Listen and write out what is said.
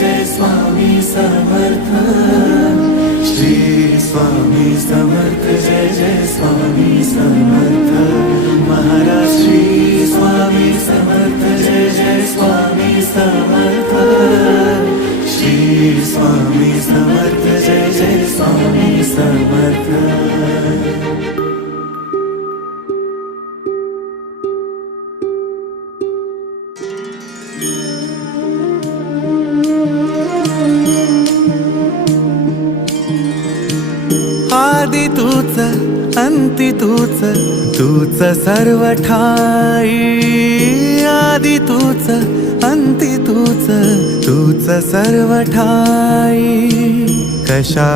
जय स्वामी समर्थ। श्री स्वामी समर्थ जय जय स्वामी समर्थ। महाराज श्री स्वामी समर्थ जय जय स्वामी समर्थ। श्री स्वामी समर्थ जय जय स्वामी समर्थ। आदि तूच अंती तूच, तूच सर्व ठाई। आदि तूच अंती तूच, तूच सर्व ठाई। कशा